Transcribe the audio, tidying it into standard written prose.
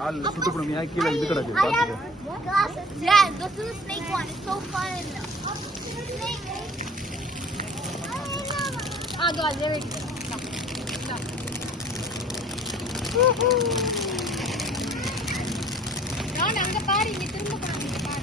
கால் சுட்டு போடுமையா கீழே இது கிடக்கு பாத்துக்க. Yeah, go to the snake one. It's so fun. Oh God, there it is. நான் அங்க பாரு இங்க திரும்ப போறாங்க பாரு.